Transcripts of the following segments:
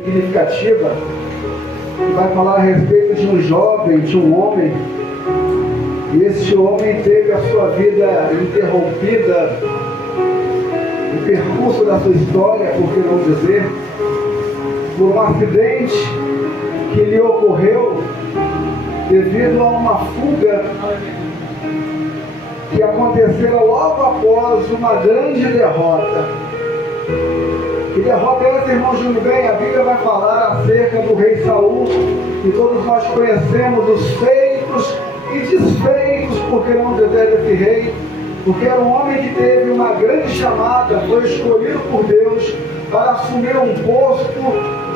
significativa, que vai falar a respeito de um jovem, de um homem, e este homem teve a sua vida interrompida, o percurso da sua história, por que não dizer, por um acidente que lhe ocorreu devido a uma fuga que acontecera logo após uma grande derrota. Que derrota é essa, irmão Júnior? Bem, a Bíblia vai falar acerca do rei Saul, e todos nós conhecemos os feitos e desfeitos, por que não dizer, desse rei, porque era um homem que teve uma grande chamada, foi escolhido por Deus para assumir um posto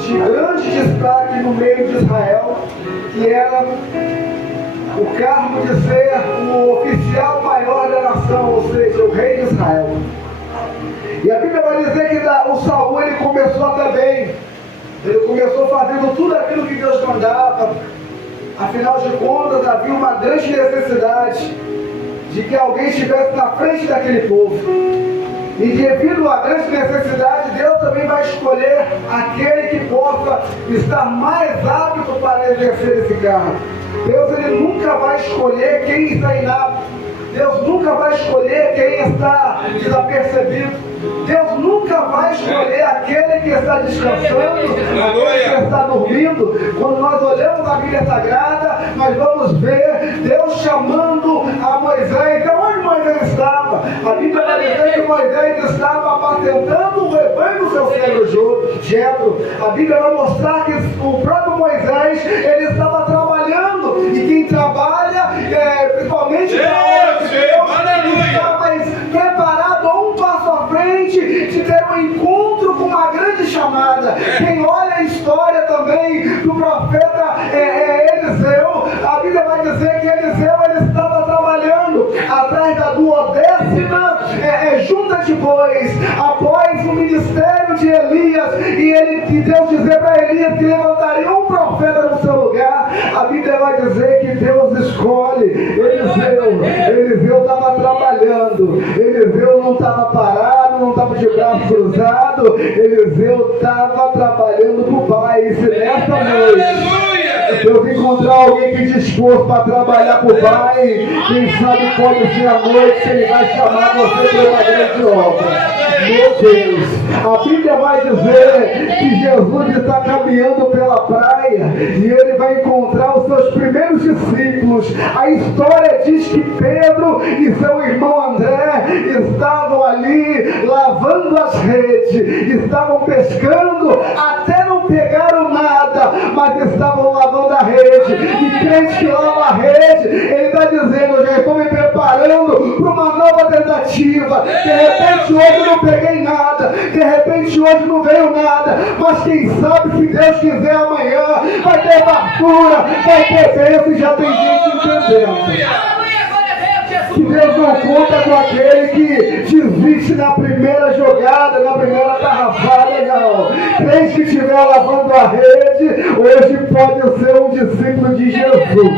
de grande destaque no meio de Israel, que era o cargo de ser o oficial maior da nação, ou seja, o rei de Israel. E a Bíblia vai dizer que o Saul, ele começou também, ele começou fazendo tudo aquilo que Deus mandava. Afinal de contas, havia uma grande necessidade de que alguém estivesse na frente daquele povo. E devido à grande necessidade, Deus também vai escolher aquele que possa estar mais apto para exercer esse cargo. Deus, ele nunca vai escolher quem está inapto. Deus nunca vai escolher quem está desapercebido. Deus nunca vai escolher aquele que está descansando, aquele que está dormindo. Quando nós olhamos a Bíblia Sagrada, nós vamos ver Deus chamando a Moisés. Então, onde Moisés estava? A Bíblia vai dizer que Moisés estava apacentando o rebanho do seu filho Jetro. A Bíblia vai mostrar que o próprio Moisés, ele estava trabalhando. E quem trabalha, principalmente na hora de Deus, ele estava preparado a um passo à frente de ter um encontro com uma grande chamada. Quem olha a história também do profeta Eliseu, a Bíblia vai dizer que Eliseu, ele estava trabalhando atrás da 12ª junta de bois, após o ministério de Elias, e Deus dizer para Elias que levantaria um profeta no seu lugar. A Bíblia vai dizer que Deus escolhe Eliseu. Eliseu estava trabalhando, Eliseu não estava parado, não estava de braço cruzado, Eliseu estava trabalhando para o Pai. E se nessa noite Deus encontrar alguém que disposto para trabalhar para o Pai, quem sabe pode ser a noite que Ele vai chamar você para uma grande obra. Meu Deus, a Bíblia vai dizer que Jesus está caminhando pela praia e Ele vai encontrar os seus primeiros discípulos. A história diz que Pedro e seu irmão André estavam ali lavando as redes, estavam pescando, até não pegaram nada, mas estavam lavando a rede. E crente que lava a rede, ele está dizendo: eu já estou me preparando para uma nova tentativa. De repente hoje eu não peguei nada, de repente hoje não veio nada, mas quem sabe, se Deus quiser, amanhã vai ter fartura, vai ter bênção. E já tem gente entendendo que Deus não conta com aquele que desiste na primeira jogada, na primeira tarrafada, não. Crente que estiver lavando a rede, hoje pode ser um discípulo de Jesus.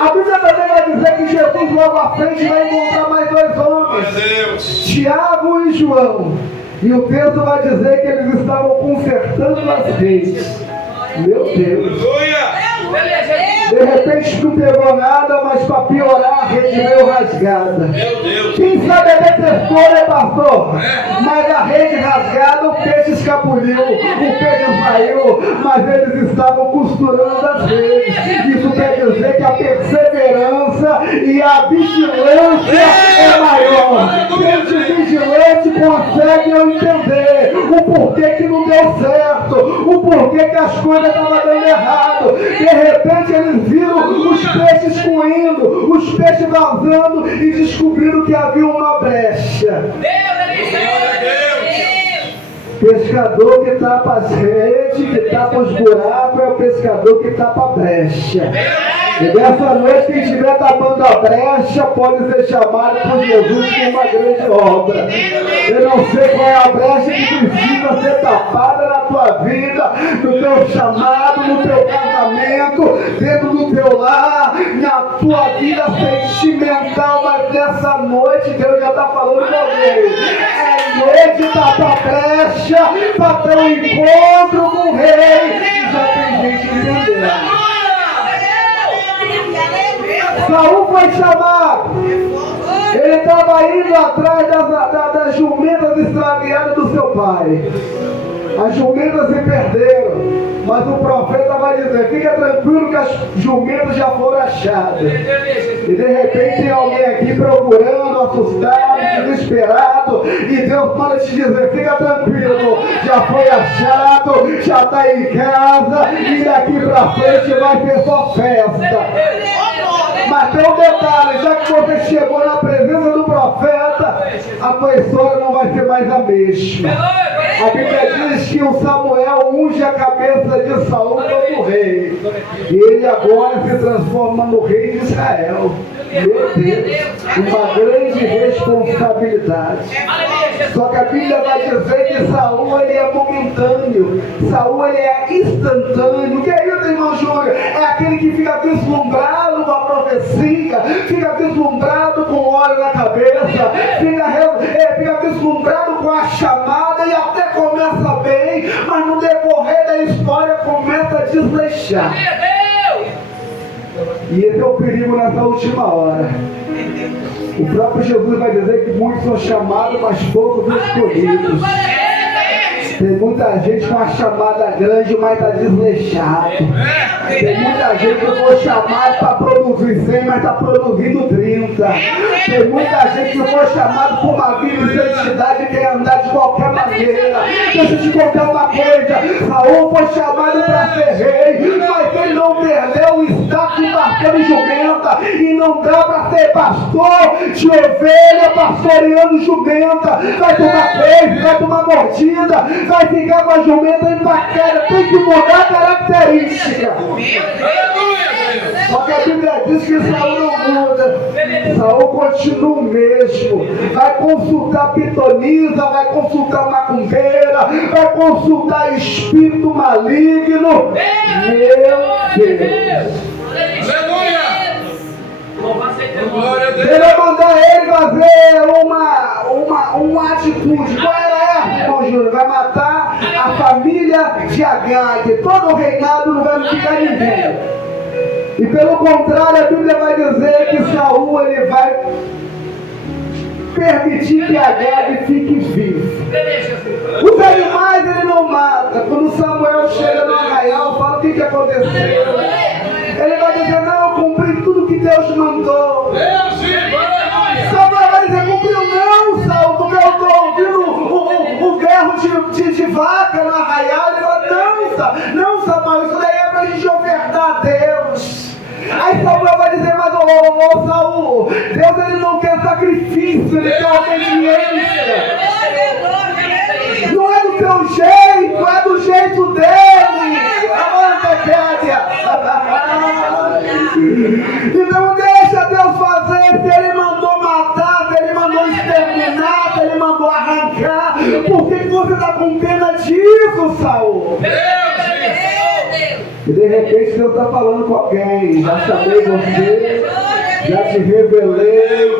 A Bíblia também vai dizer que Jesus logo à frente vai encontrar mais dois homens, Tiago e João. E o texto vai dizer que eles estavam consertando as redes. Meu Deus! De repente não pegou nada, mas para piorar a rede veio rasgada. Quem sabe até pescou, né, pastor? Mas a rede rasgada, o peixe escapuliu, o peixe saiu, mas eles estavam costurando as redes. Isso quer dizer que a perseverança e a vigilância é maior. Gente vigilante consegue entender o porquê que não deu certo, o porquê que as coisas estavam dando errado. De repente eles viram os peixes coindo, os peixes vazando e descobriram que havia uma brecha. Pescador que tapa as redes, que tapa os buracos, é o pescador que tapa a brecha. E nessa noite, quem estiver tapando a brecha pode ser chamado por Jesus com uma grande obra. Eu não sei qual é a brecha que precisa ser tapada na tua vida, no teu chamado, no teu casamento, dentro do teu lar, na tua vida sentimental, mas nessa noite Deus já está falando com alguém. É noite da tua brecha, para teu encontro com o rei. E já tem gente entendendo. Saul foi chamado. Ele estava indo atrás das jumentas extraviadas do seu pai. As jumentas se perderam. Mas o profeta vai dizer: fica tranquilo que as jumentas já foram achadas. E de repente tem alguém aqui procurando, assustado, desesperado. E Deus manda te dizer: fica tranquilo, já foi achado, já está em casa. E daqui para frente vai ter só festa. Mas tem um detalhe: já que você chegou na presença do profeta, a tua história não vai ser mais a mesma. A Bíblia diz que o Samuel unge a cabeça de Saul como rei. E ele agora se transforma no rei de Israel. Meu Deus, uma grande responsabilidade. Só que a Bíblia vai dizer que Saul ele é momentâneo. Saul ele é instantâneo. O que é isso, irmão Júnior? É aquele que fica vislumbrado com a profecia, fica vislumbrado com óleo na cabeça, fica vislumbrado com a chamada e até começa bem, mas no decorrer da história começa a desleixar. E esse é o perigo nessa última hora. O próprio Jesus vai dizer que muitos são chamados, mas poucos escolhidos. Tem muita gente com a chamada grande, mas está desleixado. Tem muita gente que foi chamada para produzir 100, mas está produzindo 30. Tem muita gente que foi chamada por uma vida de santidade e quer andar de qualquer maneira. Deixa eu te contar uma coisa: Saul foi chamado para ser rei, mas ele não perdeu o status de pastor e jumenta. E não dá para ser pastor de ovelha, pastoreando jumenta. Vai tomar beijo, vai tomar mordida, vai ficar com a jumenta empacada. Tem que mudar a característica. Só que a Bíblia diz que Saul não muda. Saul continua o mesmo. Vai consultar pitonisa, vai consultar macumbeira, vai consultar espírito maligno. Meu Deus. Ele vai mandar ele fazer uma atitude. Qual era essa, irmão Júnior? Vai matar a família de Agag. Todo o reinado não vai ficar ninguém. E pelo contrário, a Bíblia vai dizer que Saul ele vai permitir que Agag fique vivo. Os animais ele não mata. Quando Samuel chega no arraial, fala: o que aconteceu? Ele vai dizer: não, eu cumpri tudo que Deus mandou. Samuel vai dizer: cumpriu não, Saul, porque eu estou ouvindo o berro de vaca no arraial. Ele fala: não, Samuel, isso daí é para a gente ofertar a Deus. Aí Samuel vai dizer: mas Saul, Deus ele não quer sacrifício, ele quer obediência. Não é do teu jeito, é do jeito dele. Então deixa Deus fazer. Se ele mandou matar, se ele mandou exterminar, se ele mandou arrancar, por que você está com pena disso, Saul? E de repente Deus está falando com alguém: já chamei você, já te revelei,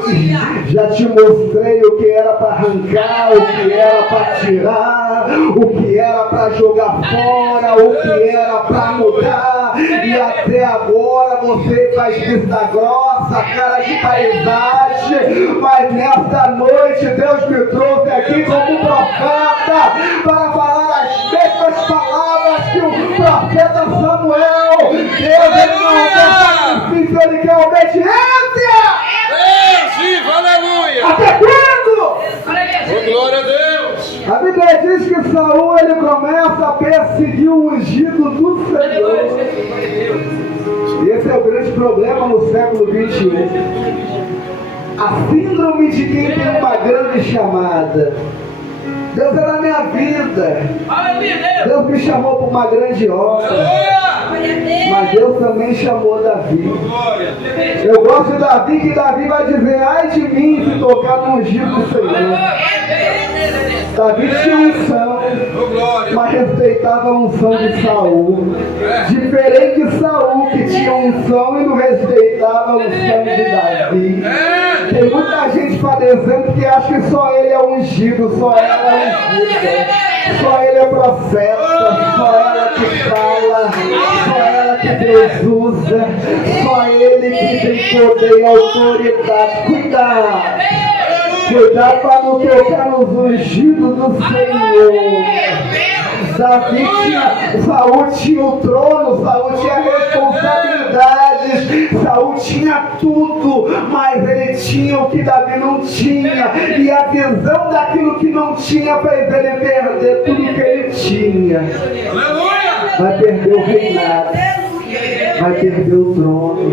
já te mostrei o que era para arrancar, o que era para tirar, o que era para jogar fora, o que era para mudar. E até agora você faz vista grossa, cara de paisagem. Mas nesta noite Deus me trouxe aqui como profeta para falar as mesmas palavras que o profeta Samuel. Deus ele não quer sacrifício, ele quer obediência. Viva, aleluia! Até quando? Oh, glória a Deus! A Bíblia diz que Saul ele começa a perseguir o ungido do Senhor. E esse é o grande problema no século 21. A síndrome de quem tem uma grande chamada. Deus é na minha vida. Deus me chamou para uma grande obra. Mas Deus também chamou Davi. Eu gosto de Davi, que Davi vai dizer: ai de mim se tocar no ungido do Senhor. Davi tinha unção, mas respeitava a unção de Saul. Diferente de Saul, que tinha unção e não respeitava a unção de Davi. Tem muita gente padecendo que acha que só ele é ungido, só ela é ungida, só ele é profeta, só ela que fala, só ela que Deus usa, só ele que tem poder e autoridade. Cuidado para não tocar nos ungidos do Senhor. Saul tinha o trono, Saul tinha responsabilidades, Saul tinha tudo, mas ele tinha o que Davi não tinha, e a visão daquilo que não tinha fez ele perder tudo que ele tinha. Vai perder o reinado, vai perder o trono,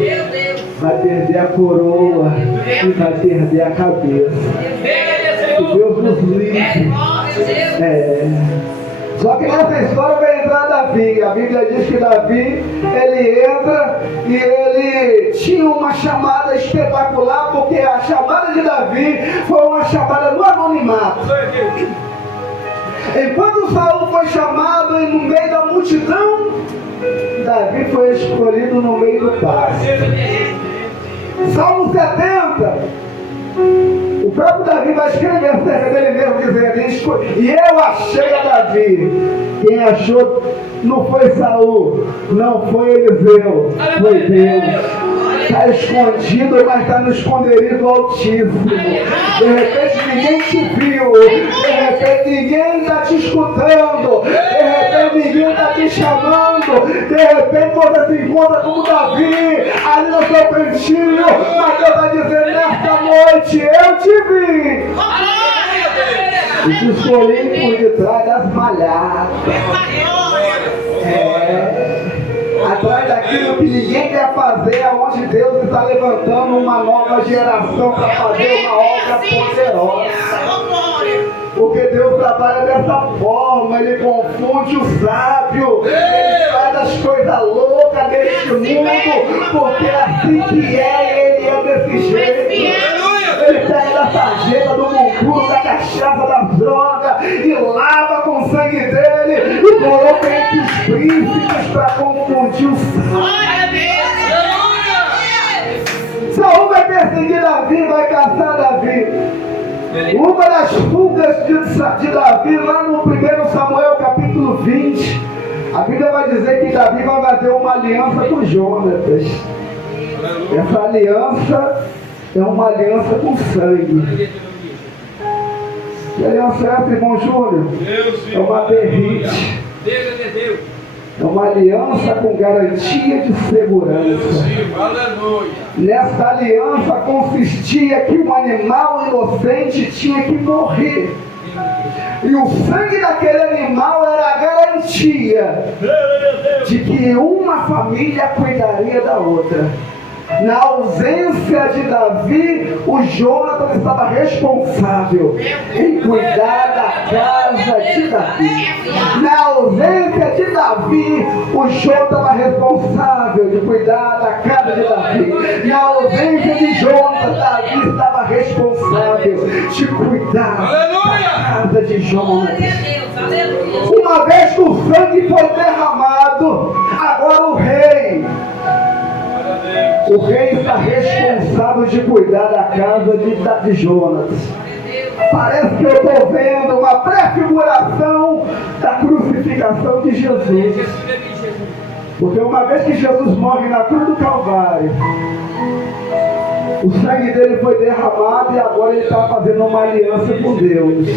vai perder a coroa e vai perder a cabeça. Que Deus nos livre. Só que nessa história vai entrar Davi. A Bíblia diz que Davi, ele entra e ele tinha uma chamada espetacular, porque a chamada de Davi foi uma chamada no anonimato. Enquanto Saul foi chamado e no meio da multidão, Davi foi escolhido no meio do pasto. Salmo 70. O próprio Davi vai escrever acerca dele mesmo, dizendo: e eu achei a Davi. Quem achou não foi Saul, não foi Eliseu, foi Deus. Está escondido, mas está no esconderijo do Altíssimo. De repente ninguém te viu, de repente ninguém está te escutando, de repente ninguém está te chamando, de repente você se encontra como Davi, ali no seu cantinho, mas Deus está dizendo: nesta noite eu te vi. E te escolhi por detrás das malhadas. Atrás daquilo que ninguém quer fazer, aonde Deus está levantando uma nova geração para fazer uma obra poderosa. Porque Deus trabalha dessa forma, Ele confunde o sábio, Ele faz as coisas loucas deste mundo, porque assim que Ele é desse jeito. Ele pega da sarjeta, do mucuro, da cachaça, da droga, e lava com o sangue dele, e coloca entre os príncipes para confundir o sábio. Saul vai perseguir Davi, vai caçar Davi. Uma das fugas de Davi, lá no 1 Samuel capítulo 20, a Bíblia vai dizer que Davi vai fazer uma aliança com Jonatas. Essa aliança é uma aliança com sangue. Que aliança é essa, irmão Júnior? É uma berrite. É uma aliança com garantia de segurança. Nessa aliança consistia que um animal inocente tinha que morrer. E o sangue daquele animal era a garantia de que uma família cuidaria da outra. Na ausência de Davi, o Jonatas estava responsável em cuidar da casa de Davi. Na ausência de Davi, o Jonatas estava responsável de cuidar da casa de Davi. Na ausência de Jonatas, Davi estava responsável de cuidar da casa de Jonatas. Uma vez que o sangue foi derramado, agora o rei está responsável de cuidar da casa de Jonatas. Parece que eu estou vendo uma prefiguração da crucificação de Jesus. Porque uma vez que Jesus morre na cruz do Calvário, o sangue dele foi derramado e agora ele está fazendo uma aliança com Deus.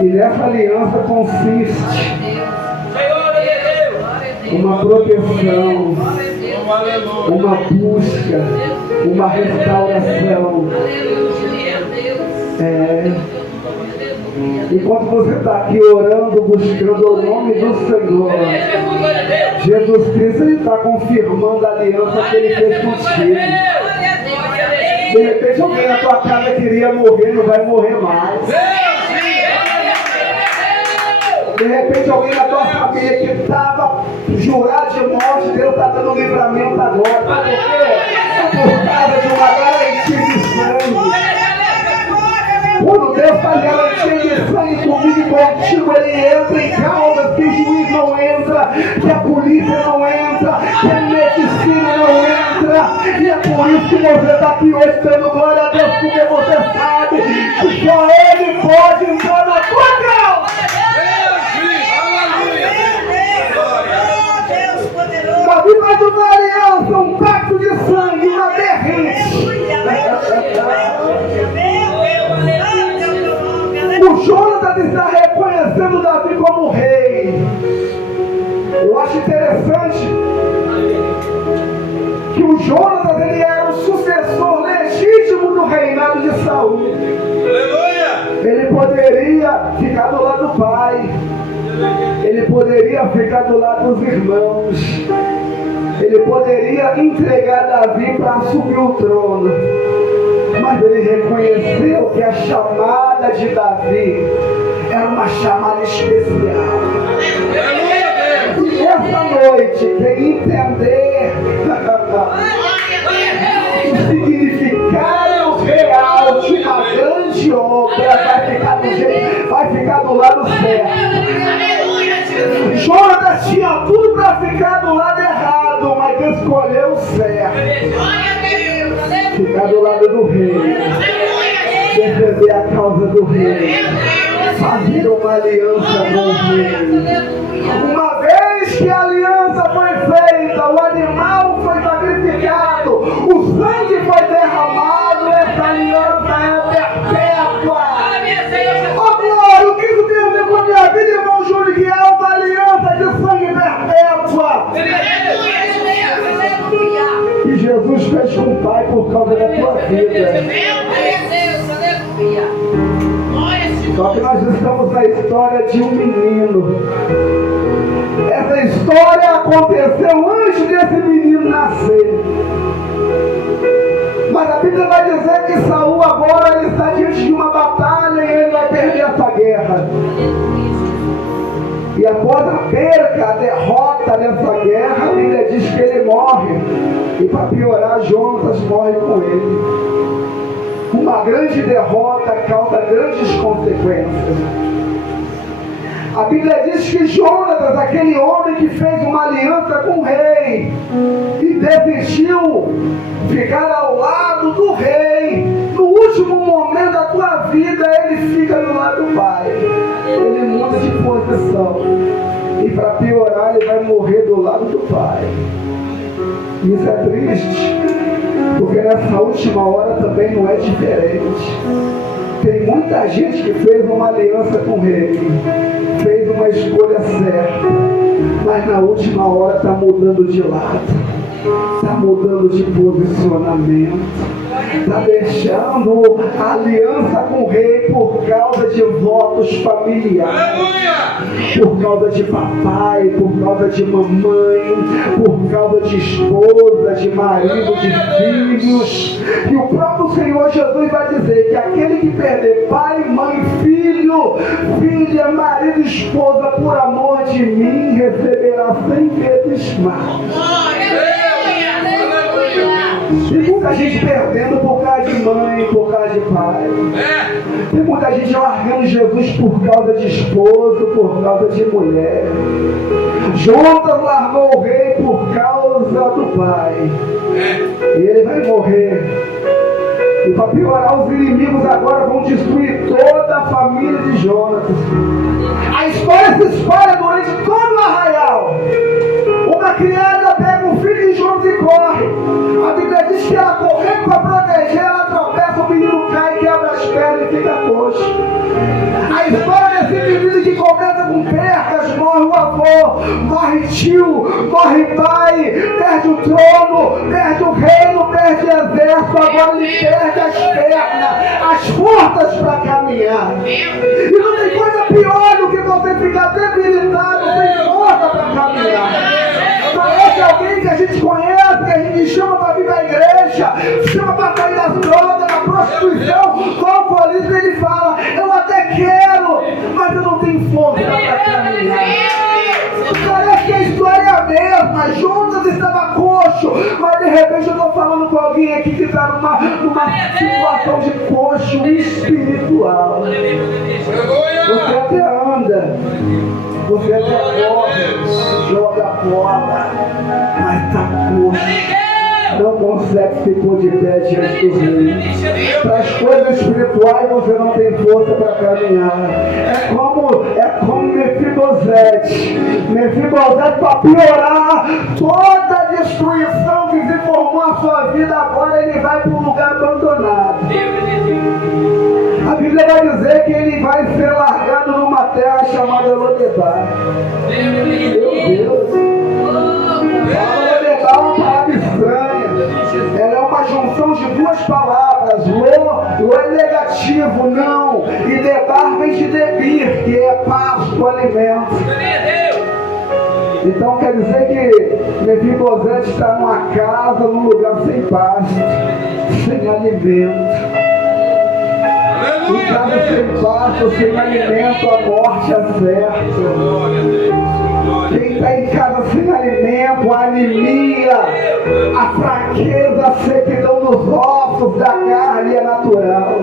E nessa aliança consiste uma proteção, uma busca, uma restauração. Enquanto você está aqui orando, buscando o nome do Senhor, Jesus Cristo está confirmando a aliança que Ele fez contigo. De repente alguém na tua casa queria morrer, não vai morrer mais. De repente alguém na tua família que estava jurado de morte, Deus está dando livramento agora. Por quê? É por causa de uma garantia de sangue. Quando Deus está garantindo de sangue comigo e contigo, Ele entra em causas que o juiz não entra, que a polícia não entra, que a medicina não entra. E é por isso que você está aqui hoje dando glória a Deus, porque você sabe que só Ele pode entrar na tua causa. Davi faz uma aliança, um pacto de sangue, uma derrete. O Jonatas está reconhecendo Davi como rei. Eu acho interessante que o Jonatas ele era o sucessor legítimo do reinado de Saul. Ele poderia ficar do lado do pai. Ele poderia ficar do lado dos irmãos. Ele poderia entregar Davi para assumir o trono. Mas ele reconheceu que a chamada de Davi era uma chamada especial. E essa noite tem que entender o significado real de uma grande obra vai ficar do lado certo. Jonatas tinha tudo para ficar do lado errado, mas escolheu o certo. Ficar do lado do rei, defender a causa do rei, fazer uma aliança com o rei. Uma vez que a aliança foi feita, o animal foi sacrificado, o sangue foi derramado, essa aliança é perpétua. Oh glória, o que isso tem a ver com a minha vida, irmão Júlio, que é uma aliança de sangue perpétua? Que Jesus fez com o Pai por causa da tua vida. Só que nós estamos na história de um menino. Essa história aconteceu antes desse menino nascer. Mas a Bíblia vai dizer que Saul agora ele está diante de uma batalha e ele vai perder essa guerra. E após a perca, a derrota dessa guerra, a Bíblia diz que ele morre. E para piorar, Jonatas morre com ele. Uma grande derrota causa grandes consequências. A Bíblia diz que Jonatas, aquele homem que fez uma aliança com o rei e decidiu ficar ao lado do rei, no último momento da tua vida, ele fica do lado do pai. Ele muda de posição. E para piorar, ele vai morrer do lado do pai. Isso é triste, porque nessa última hora também não é diferente. Tem muita gente que fez uma aliança com o rei, fez uma escolha certa, mas na última hora está mudando de lado, está mudando de posicionamento, está deixando a aliança com o rei por causa de votos familiares, por causa de papai, por causa de mamãe, por causa de esposa, de marido, de filhos. E o próprio Senhor Jesus vai dizer que aquele que perder pai, mãe, filho, filha, marido, esposa, por amor de mim, receberá 100 vezes mais. Tem muita gente perdendo por causa de mãe, por causa de pai. Tem muita gente largando Jesus por causa de esposo, por causa de mulher. Jonatas largou o rei por causa do pai. E ele vai morrer. E para piorar, os inimigos agora vão destruir toda a família de Jonatas. A história se espalha durante todo o arraial. Uma criada pega o filho de Jonatas e corre. A Bíblia diz que ela correndo para proteger, ela tropeça, o menino cai, quebra as pernas e fica coxo. A história desse menino que começa com percas, morre o avô, morre tio, morre pai, perde o trono, perde o reino, perde o exército, agora ele perde as pernas, as forças para caminhar. E não tem coisa pior do que você ficar debilitado, sem força para caminhar. Parece alguém que a gente conhece, que a gente chama para vir para a igreja, chama para sair das drogas, da prostituição, do alcoolismo, ele fala, eu até quero, mas eu não tenho força para caminhar. Parece que a história é a mesma. Jonatas estava coxo, coxo, mas de repente eu estou falando com alguém aqui que está numa situação de coxo espiritual. Você até anda, você até corre, joga bola, mas está coxo. Não consegue se pôr de pé diante do rei. Para as coisas espirituais você não tem força para caminhar. É como Mefibosete. Mefibosete, para piorar toda a destruição que se formou na sua vida, agora ele vai para um lugar abandonado. A Bíblia vai dizer que ele vai ser largado numa terra chamada Lodebar. Meu Deus! Lodebar é uma palavra estranha. Ela é uma junção de duas palavras. Lo é negativo, não. E debar vem de debir, que é pasto, alimento. Então quer dizer que Mefibosete está numa casa, num lugar sem pasto, sem alimento. Em casa sem pasto, sem alimento, a morte é certa. Quem está em casa sem alimento, a anemia, a fraqueza, a sequidão dos ossos, da carne é natural.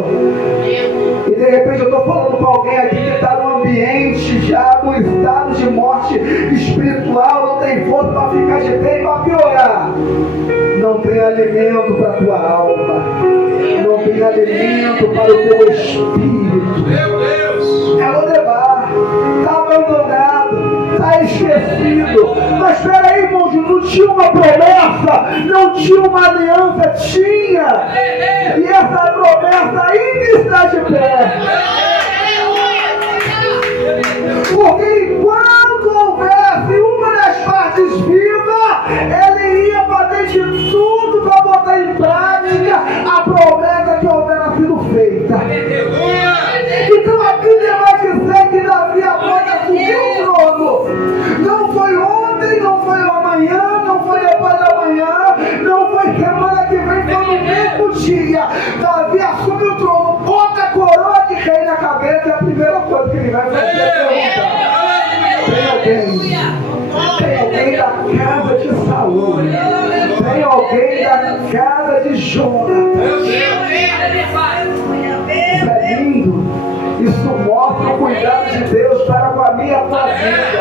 E de repente eu estou falando com alguém aqui que está num ambiente já no estado de morte espiritual, não tem força para ficar de pé e para piorar. Não tem alimento para a tua alma, não tem alimento para o teu espírito. Meu Deus! É Lodebar, está abandonado, está esquecido. Mas espera aí, irmão, não tinha uma promessa, não tinha uma aliança, tinha. E essa promessa ainda está de pé. Porque enquanto houvesse uma das partes viva, ele ia fazer de tudo para botar em prática a promessa que houvera sido feita. Então a Bíblia vai dizer que Davi agora subiu o trono. Não foi ontem, não foi amanhã, não foi depois da manhã, não foi semana que vem, foi no mesmo dia. Davi assume o trono, bota a coroa de rei na cabeça e a primeira coisa que ele vai fazer é perguntar: tem alguém da casa de Saul? Tem alguém da casa de Jonas? Isso é lindo. Isso mostra o cuidado de Deus para com a minha e a tua vida.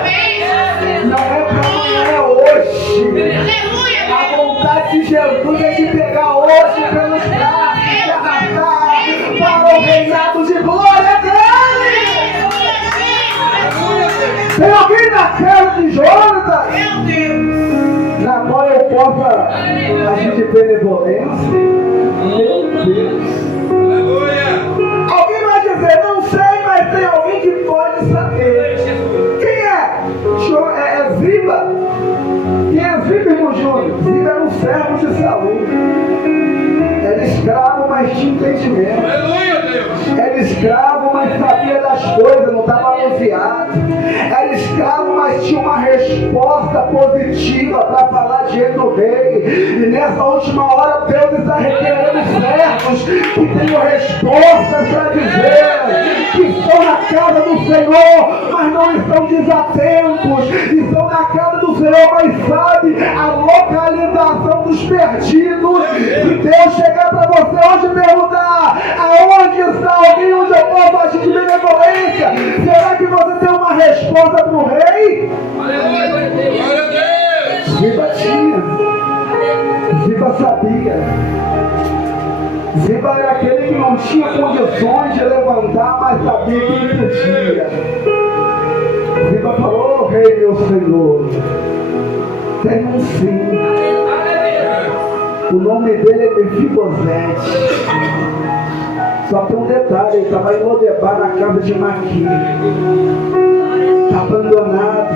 Não é para amanhã, é hoje. A vontade de Jesus é te pegar hoje pelos braços e arrastar para o reinado de glória dele. Tem alguém na casa de Jonas? Na qual eu possa agir de benevolência? Meu Deus. Alguém vai dizer, não sei, mas tem alguém que pode saber. Quem é? É Ziba. Quem é Ziba, irmão Júnior? Ziba era um servo de Saul. Era escravo, mas tinha entendimento. Era escravo, mas sabia das coisas, não estava anunciado. Era escravo, mas tinha uma resposta positiva para falar diante do rei. E nessa última hora, Deus está requerendo servos que tenham respostas para dizer, que estão na casa do Senhor, mas não estão desatentos, estão na casa do Senhor, mas sabe a localização dos perdidos. Se Deus chegar para você hoje e perguntar, aonde está alguém onde eu posso agir de benevolência, será que você tem uma resposta para o rei? Glória a Deus! Ziba tinha, Ziba sabia. Ziba era aquele que não tinha condições de levantar, mas sabia que ele podia. Ziba falou, oh, rei meu senhor, tem um sim. O nome dele é Mefibosete. Só tem um detalhe, ele estava em Lodebar, na casa de Maquir. Está abandonado,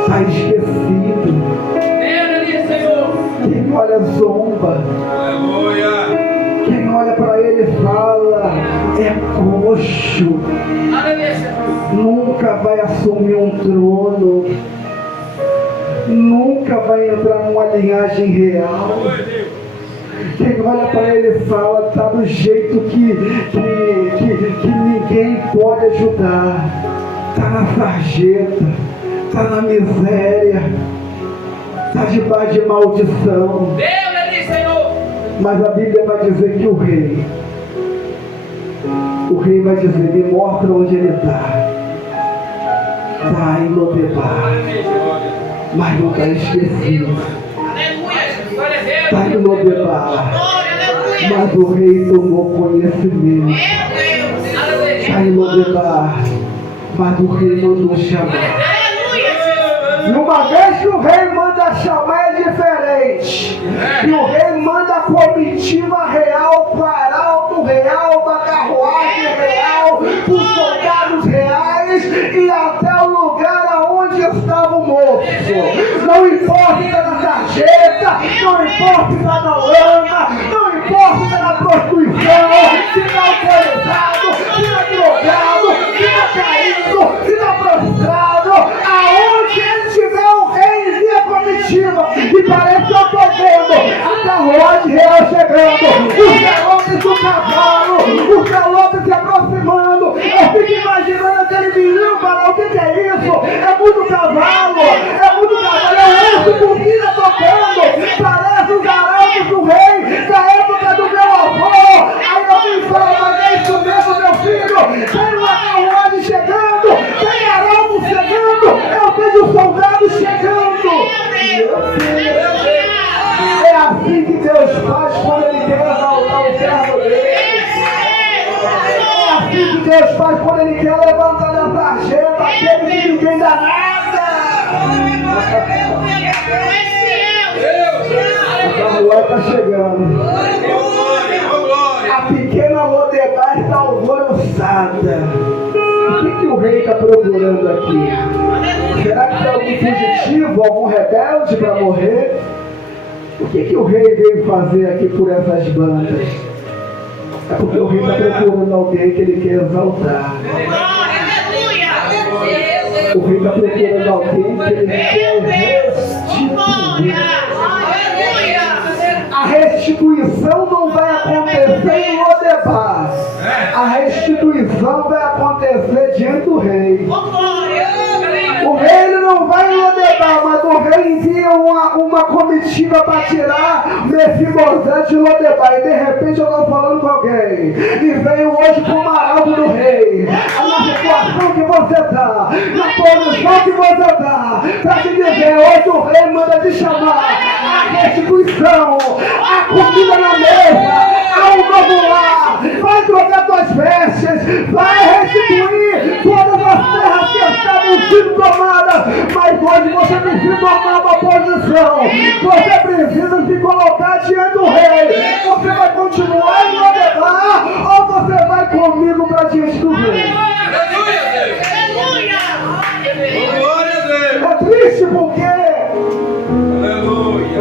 está esquecido. Quem olha zomba. Quem olha para ele fala, é coxo. Nunca vai assumir um trono. Nunca vai entrar numa linhagem real. Quem olha para ele fala, está do jeito que ninguém pode ajudar. Está na sarjeta, está na miséria. está debaixo de maldição. Mas a Bíblia vai dizer que o rei vai dizer, me mostra onde ele está. Está em Lodebar, mas não está esquecido. Está em Lodebar, mas o rei tomou conhecimento. Está em Lodebar, mas o rei mandou chamar. E uma vez que o rei manda chamar é diferente. E o rei manda a comitiva real para o arauto real, para a carruagem real, para os soldados reais e até o lugar aonde estava o moço. Não importa se está na sarjeta, não importa se está na lama, não importa se está na prostituição, se está alcoolizado, se está drogado, se está caído, se está prostrado, aonde ele tiver o rei e a comitiva, e parece que eu estou vendo a carruagem real chegando, os galones do cavalo, os galones se aproximando. Eu fico imaginando aquele menino falar, o que é isso? É muito cavalo, é um comida tocando, parece os arautos do rei da época do meu avô. Aí alguém fala, mas é isso mesmo, meu filho, tem uma carruagem chegando, tem arauto chegando, eu vejo soldados chegando. É assim que Deus faz quando Ele quer exaltar o servo dele. É assim que Deus faz quando Ele quer levantar da sarjeta aquele que ninguém dá nada. A carruagem está chegando. A pequena Lodebar está alvoroçada. O que o rei está procurando aqui? Será que tem algum fugitivo, algum rebelde para morrer? O que o rei veio fazer aqui por essas bandas? É porque o rei está procurando alguém que ele quer exaltar. O rei está procurando alguém que ele quer restituir. A restituição não vai acontecer em Lodebar. A restituição vai acontecer diante do rei. O rei ele não vai em Lodebar, mas o rei envia uma comitiva para tirar Mefibosete de Lodebar. E de repente eu estou falando com alguém. E veio hoje para o arauto do rei. Na situação que você está, na posição que você está, para te dizer, hoje o rei manda te chamar. A restituição, a comida na mesa, há um novo lar. Vai trocar tuas vestes, vai restituir todas as terras que estavam sendo tomadas. Mas hoje você precisa tomar uma posição. Você precisa se colocar diante do rei. Você vai continuar em Lodebar ou você vai comigo para diante do rei? É triste porque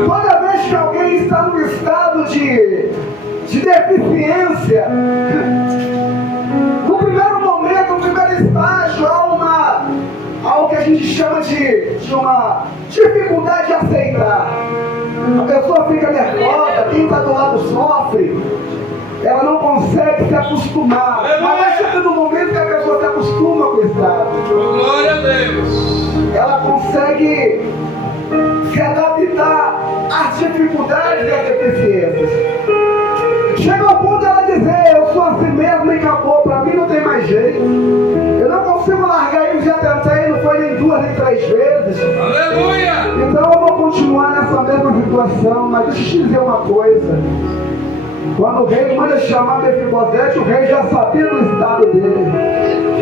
toda vez que alguém está num estado de deficiência, no primeiro momento, no primeiro estágio, há algo que a gente chama de uma dificuldade de aceitar. A pessoa fica nervosa, quem está do lado sofre, ela não consegue se acostumar. Mas vai chegando um momento que a pessoa se acostuma com o estado. Glória a Deus. Ela consegue se adaptar às dificuldades e às deficiências. Chega ao ponto de ela dizer, eu sou assim mesmo e acabou, para mim não tem mais jeito. Eu não consigo largar isso, já tentei, não foi nem 2 nem 3 vezes. Aleluia! Então eu vou continuar nessa mesma situação, mas deixa eu te dizer uma coisa. Quando o rei manda chamar Mefibosete, o rei já sabia do estado dele,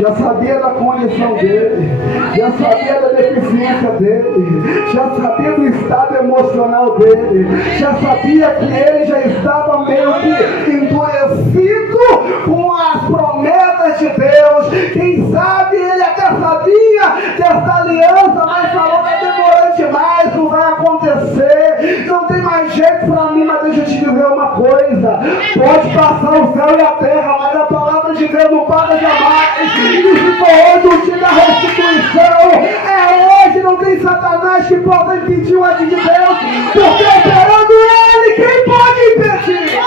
já sabia da condição dele, já sabia da deficiência dele, já sabia do estado emocional dele, já sabia que ele já estava meio que endurecido com as promessas de Deus. Quem sabe ele até sabia dessa aliança, mas falou que demorou demais, não vai acontecer, não tem mais jeito para mim. Mas deixa eu te dizer uma coisa, pode passar o céu e a terra, mas a palavra de Deus não para jamais. E se for hoje o dia da restituição, é hoje, não tem Satanás que possa impedir o agir de Deus, porque esperando ele, quem pode impedir?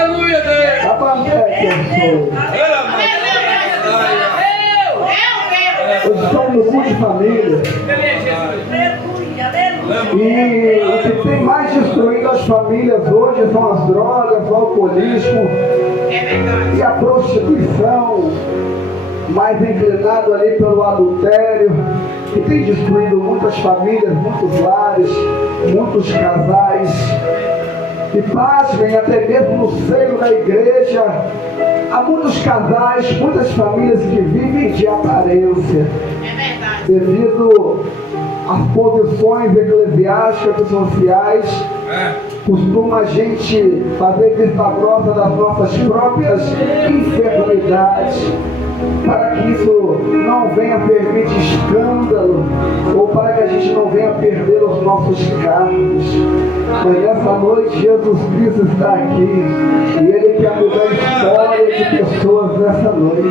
Aleluia, Deus. A plateia, hoje estamos no culto de família. E o que tem mais destruído as famílias hoje são as drogas, o alcoolismo e a prostituição, mais inclinado ali pelo adultério, que tem destruído muitas famílias, muitos lares, muitos casais. E pasmem, até mesmo no seio da igreja, há muitos casais, muitas famílias que vivem de aparência, devido às posições eclesiásticas e sociais. Costuma a gente fazer vista grossa das nossas próprias enfermidades, para que isso não venha permitir escândalo, ou para que a gente não venha perder os nossos cargos. Mas nessa noite Jesus Cristo está aqui, e Ele quer mudar a história de pessoas nessa noite.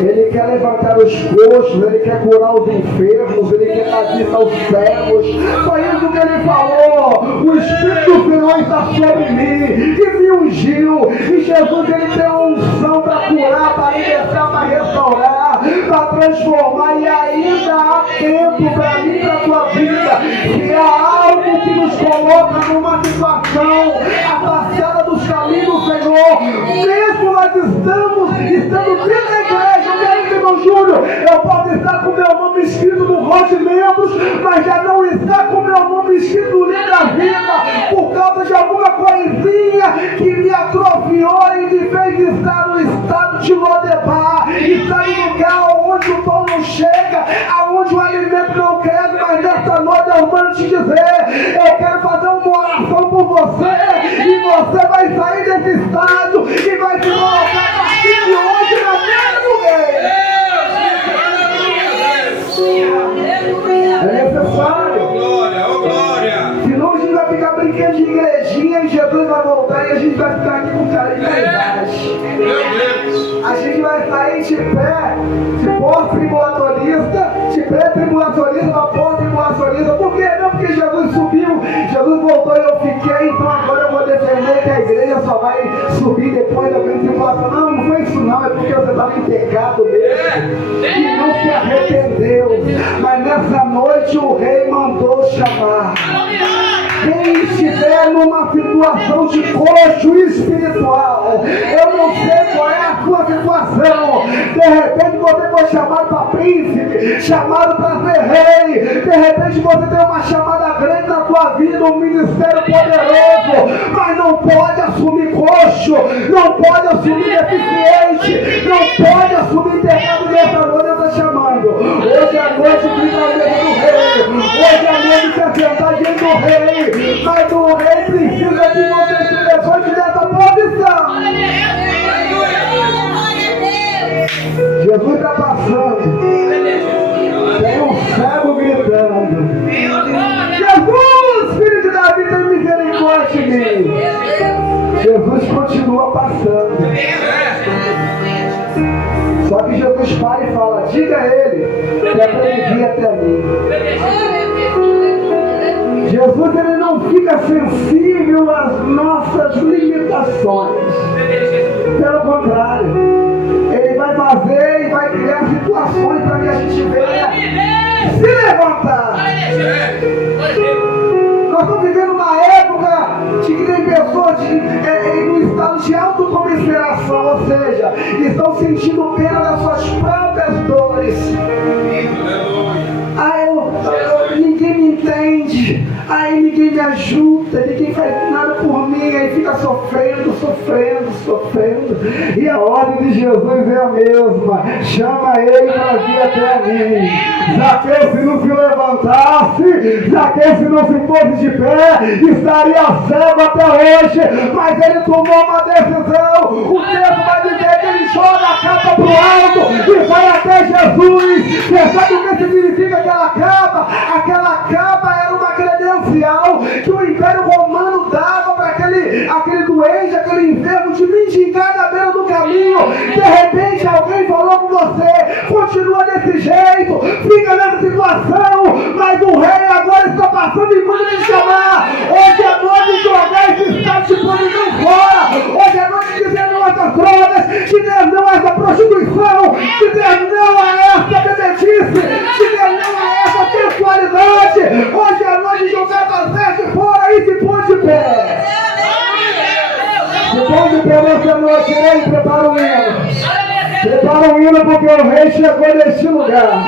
Ele quer levantar os coxos, Ele quer curar os enfermos, Ele quer dar vista aos cegos. Foi isso que Ele falou: o Espírito do Senhor está sobre mim, e me ungiu. E Jesus, Ele tem uma unção para curar, para libertar, para restaurar, para transformar. E ainda há tempo para mim, para a tua vida. Se há algo que nos coloca numa situação afastada dos caminhos do Senhor, mesmo nós estando dentro da igreja, eu quero que, meu Júnior, eu posso estar com meu nome escrito no rol de membros, mas já não está com meu nome escrito no livro da vida, por causa de alguma coisinha que me atrofiou e me fez estar no estado de Lodebar, estar no lugar onde o pão não chega, aonde o alimento não cresce. Mas nessa noite eu mando te dizer, eu quero fazer uma oração por você, e você vai sair desse estado e vai se colocar a partir de hoje na terra do rei. É necessário. Senão a gente vai ficar brincando de igrejinha e Jesus vai voltar e a gente vai ficar aqui com cara de verdade. A gente vai sair de pé, de pós-tribulacionista, de pré-tribulacionista para pós-tribulacionista. Por quê? Não porque Jesus subiu, Jesus voltou e eu fiquei, então agora eu vou defender que a igreja só vai subir depois da tribulação. Não, não foi isso não, é porque você estava em pecado mesmo e não se arrependeu. Mas nessa noite o rei mandou chamar. Quem estiver numa situação de coxo espiritual, eu não sei qual é a sua situação. De repente você foi chamado para príncipe, chamado para ser rei. De repente você tem uma chamada grande na tua vida, um ministério poderoso, mas não pode assumir coxo, não pode assumir deficiente, não pode assumir pecado. Nessa noite eu estou chamando. Hoje à noite fica a mesa do rei. Hoje à noite você sentar diante do rei. Mas o rei precisa de você se levante dessa posição. Jesus está passando. Tem um cego gritando: Jesus, filho de Davi, tem misericórdia de mim. Jesus continua passando. Só que Jesus para e fala: diga a ele que é para ele vir até mim. Jesus, ele não fica sensível às nossas limitações. Pelo contrário, ele vai fazer e vai criar situações para que a gente venha se levantar. Nós estamos vivendo uma época de que tem pessoas no estado de autocomiseração, ou seja, estão sentindo pena das suas próprias dores. Ninguém me entende, aí ninguém me ajuda, ninguém faz nada por mim, aí fica sofrendo. E a ordem de Jesus é a mesma: chama ele para vir até mim. Zaqueu, se não se levantasse, Zaqueu, se não se fosse de pé, estaria cego até hoje, mas ele tomou uma decisão. O texto vai dizer que ele joga a capa para o alto e vai até Jesus. Você sabe o que significa aquela capa? Aquela capa era uma credencial que o Império Romano dava para aquele doente, aquele enfermo, de mendigar na beira do caminho. De repente alguém falou com você: continua desse jeito, fica nessa situação, mas o rei agora está passando e manda me chamar. Hoje é noite de jogar esse estado de podridão fora. Hoje é noite de dizer não a essas drogas, de dizer não a essa prostituição, de dizer não a essa bebedice, de dizer não a essa sensualidade. Hoje é noite de jogar essa noite, ele prepara o hino. Prepara o hino porque o rei chegou nesse lugar.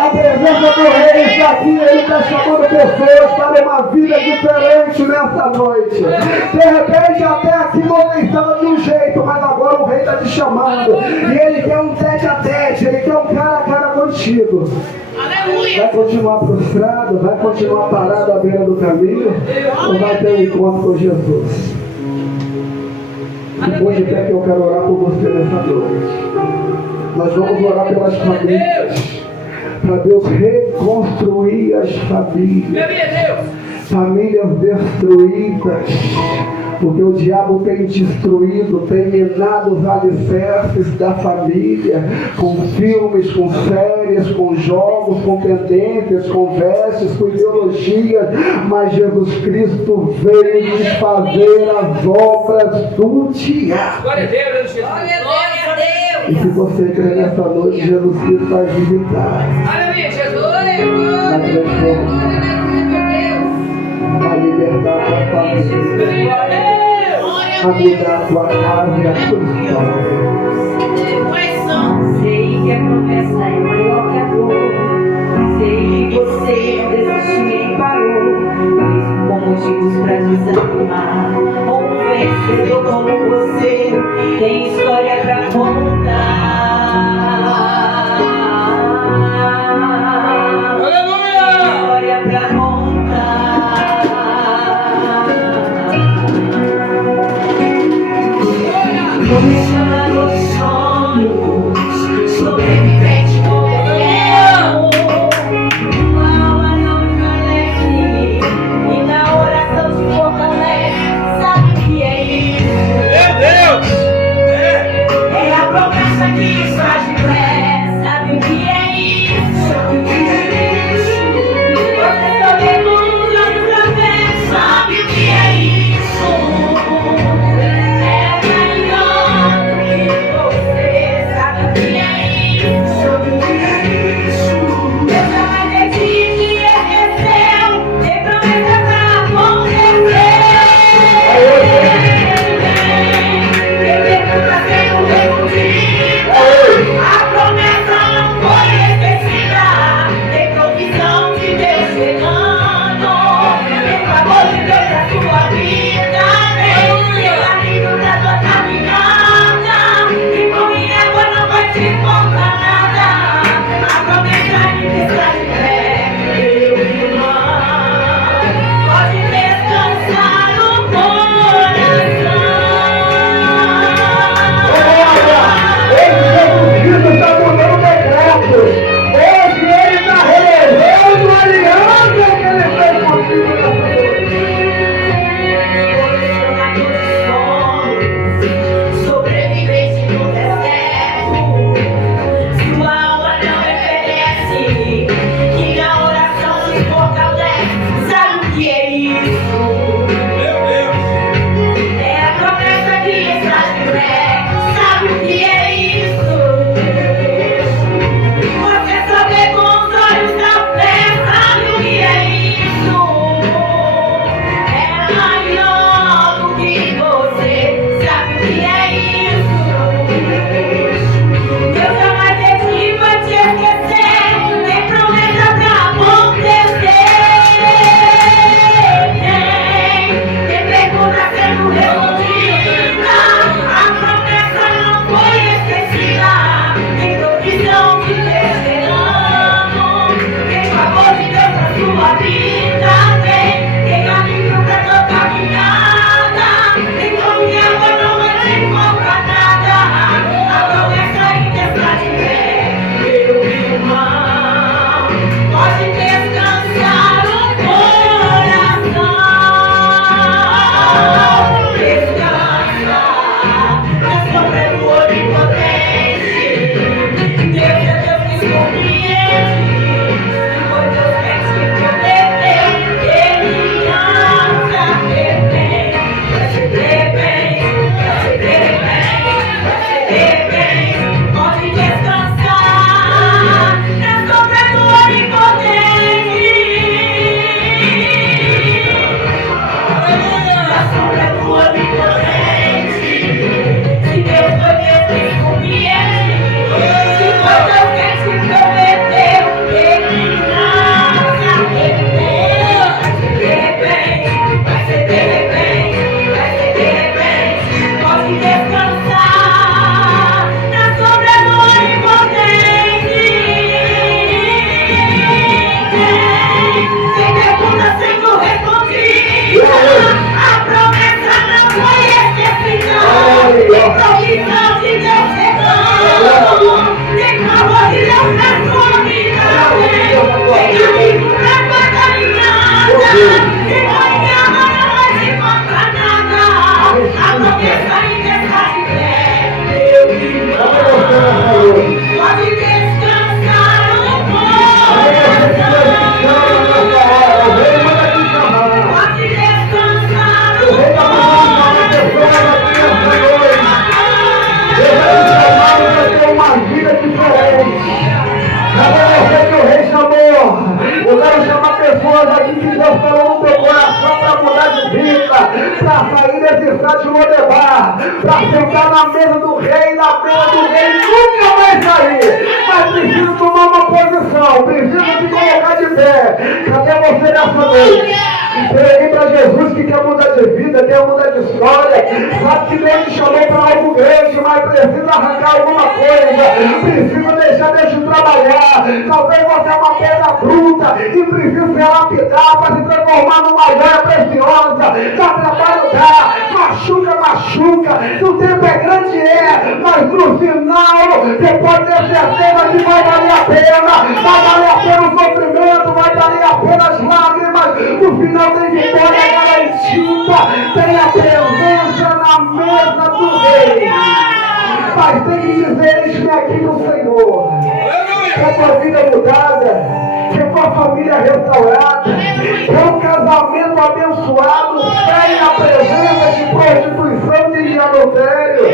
A presença do rei está aqui, ele está chamando pessoas para uma vida diferente nessa noite. De repente até aqui você estava de um jeito, mas agora o rei está te chamando. E ele quer um tete a tete, ele quer um cara a cara contigo. Vai continuar frustrado, vai continuar parado à beira do caminho, ou vai ter um encontro com Jesus? Depois de pé que eu quero orar por você nessa noite. Nós vamos orar pelas famílias, para Deus reconstruir as famílias. Famílias destruídas, porque o diabo tem destruído, tem minado os alicerces da família, com filmes, com séries, com jogos, com tendências, com vestes, com ideologias, mas Jesus Cristo veio desfazer as obras do diabo. Glória a Deus, Jesus. Glória a Deus. E se você crê nessa noite, Jesus Cristo vai visitar. Aleluia, Jesus. Vai transformar. A libertar a tua família, a mudar a tua casa e a tua história. Sei que a promessa é maior que a dor. Sei que você não desistiu nem parou, mesmo com motivos pra desanimar. Um vencedor como você tem história pra contar. História pra contar. Começando nos sonhos, sobrevivente como eu. Uma alma não envelhece, e na oração se fortalece. Sabe o que é isso? Meu Deus! pessoas aqui que Deus falou no teu coração para mudar de vida, para sair desse estado de Lodebar, para sentar na mesa do rei, na mesa do rei, nunca vai sair. Mas precisa tomar uma posição, precisa se colocar de pé. Cadê você nessa noite? Vem para Jesus que quer mudar de vida, quer mudar de história. Sabe que Deus te chamou para algo grande, mas precisa arrancar alguma coisa. Precisa deixar Deus te trabalhar. Talvez você é uma pedra bruta e precisa ser lapidar para se transformar numa joia preciosa. Dá trabalho, dá. Machuca, machuca. O tempo é grande, mas no final você pode ter certeza que vai valer a pena. Vai valer a pena o sofrimento, vai valer a pena as lágrimas. No final tem vitória garantida. Tem a presença na mesa do rei. Mas tem que dizer, eis-me aqui no Senhor. Quer tua vida mudada, quer tua família restaurada, quer um casamento abençoado, sem a presença de prostituição e de adultério.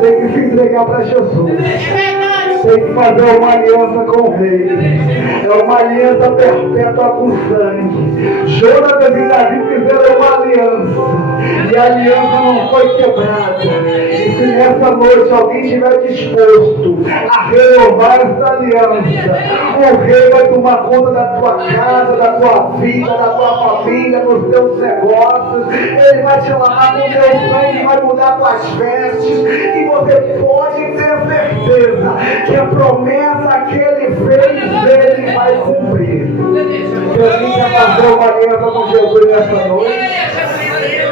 Tem que se entregar para Jesus. Tem que fazer uma aliança com o rei. É uma aliança perpétua com sangue. Jonatas e Davi fizeram uma aliança. E a aliança não foi quebrada. E se nessa noite alguém estiver disposto a renovar essa aliança, o rei vai tomar conta da tua casa, da tua vida, da tua família, dos teus negócios. Ele vai te lavar com teu sangue, vai mudar tuas vestes. E você pode ter certeza que a promessa que ele fez, ele vai cumprir. Alguém quer fazer uma aliança com Jesus nessa noite?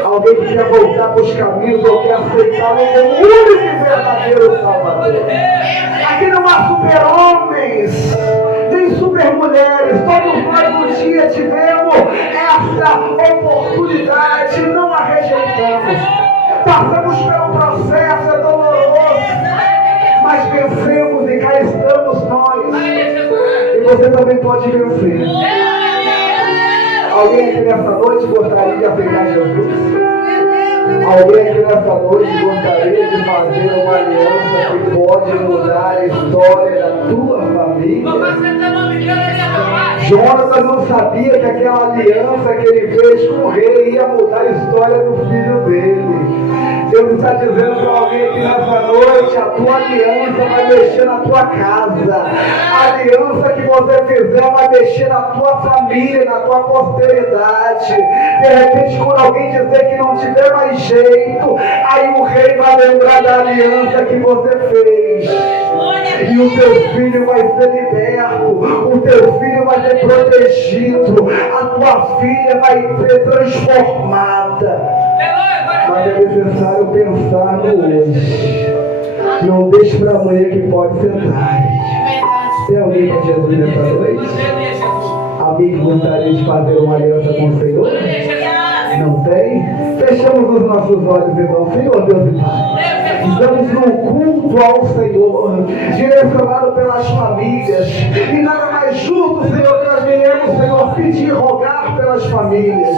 Alguém que quer voltar para os caminhos ou quer aceitá-lo como único e verdadeiro Salvador? Aqui não há super-homens, nem super-mulheres. Todos nós um dia tivemos essa oportunidade, não a rejeitamos. Passamos pelo processo, é doloroso, mas vencemos e cá estamos nós. E você também pode vencer. Alguém aqui nessa noite gostaria de aceitar Jesus? Alguém aqui nessa noite gostaria de fazer uma aliança que pode mudar a história da tua família? Jonatas não sabia que aquela aliança que ele fez com o rei ia mudar a história do filho dele. Deus está dizendo para alguém aqui nessa noite, a tua aliança vai mexer na tua casa. A aliança que você fizer vai mexer na tua família, na tua posteridade. De repente, quando alguém dizer que não tiver mais jeito, aí o rei vai lembrar da aliança que você fez. E o teu filho vai ser liberto, o teu filho vai ser protegido, a tua filha vai ser transformada. Mas é necessário pensar no hoje. Não deixe para amanhã que pode ser tarde. Tem alguém para Jesus nessa noite? Alguém que gostaria de fazer uma aliança com o Senhor? Não tem? Fechamos os nossos olhos então, Senhor Deus e Pai. Estamos num culto ao Senhor, direcionado pelas famílias. E nada mais justo, Senhor, que nós venhamos, Senhor, pedir, rogar pelas famílias.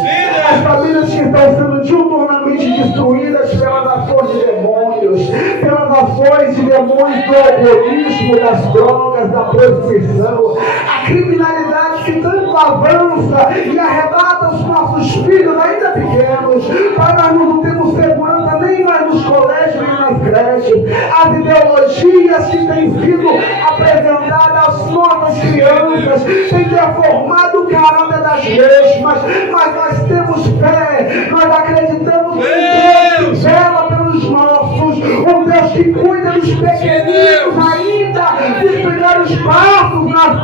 As famílias que estão sendo diuturnamente destruídas pelas ações de demônios, pelas ações de demônios do alcoolismo, das drogas, da prostituição, a criminalidade que tanto avança e arrebata os nossos filhos ainda pequenos. Pai, nós não temos segurança nem mais nos colégios, nem nas creches. As ideologias que têm sido apresentadas às nossas crianças têm deformado o caráter das mesmas, mas nós temos fé, nós acreditamos em Deus que vela pelos nossos, um Deus que cuida dos pequeninos ainda, dos primeiros passos nas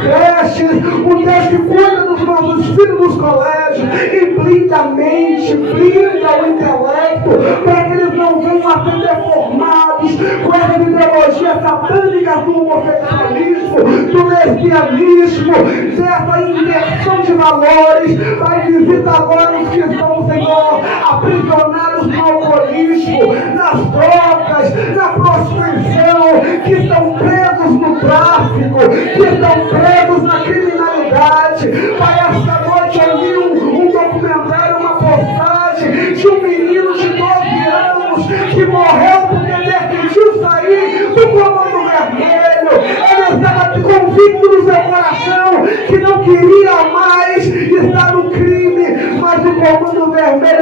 creches, um Deus que cuida dos nossos filhos nos colégios e blinda a mente, blinda o intelecto, para que eles não venham a ser deformados com essa ideologia satânica do homossexualismo, do lesbianismo, dessa inversão de valores. Vai visitar agora os que estão, Senhor, aprisionados no alcoolismo, nas drogas, na prostituição, que estão presos no tráfico, que estão presos na criminalidade. Pai, esta noite eu vi um documentário, uma postagem de um menino de 12 anos que morreu porque decidiu sair do comando vermelho. Ele estava convicto no seu coração que não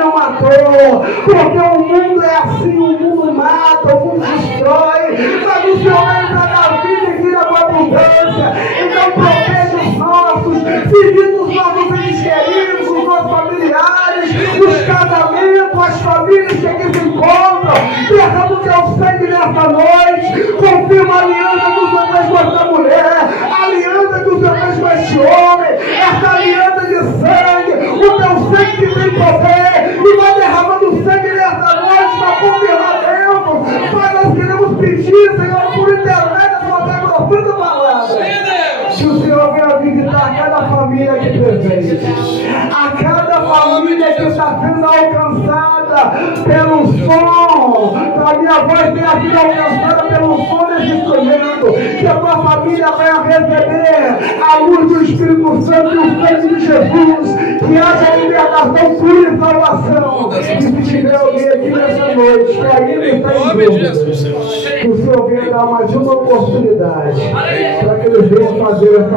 não matou. Porque o mundo é assim, o mundo mata, o mundo destrói. Mas o Senhor vem para dar vida e vida com abundância. Então proteja os nossos, visita os nossos entes queridos, os nossos familiares, os casamentos, as famílias que aqui se encontram. Derrama o teu sangue nessa noite. Confirma a aliança que o Senhor fez com essa mulher, a aliança que o Senhor fez com este homem, essa aliança de sangue, o teu sangue que tem poder, e vai derramando sangue nessa noite para confirmar Deus. Pai, nós queremos pedir, Senhor, por intermédio da tua profunda palavra, que o Senhor venha visitar cada família aqui presente, a cada família que está sendo alcançada pelo som, a minha voz tenha sido alcançada pelo som desse instrumento, que a tua família venha receber a luz do Espírito Santo e o sangue de Jesus, que haja libertação, cura e salvação. E se tiver alguém aqui nessa noite que ainda está em dúvida, que o Senhor venha dar mais uma oportunidade para que eles venham fazer essa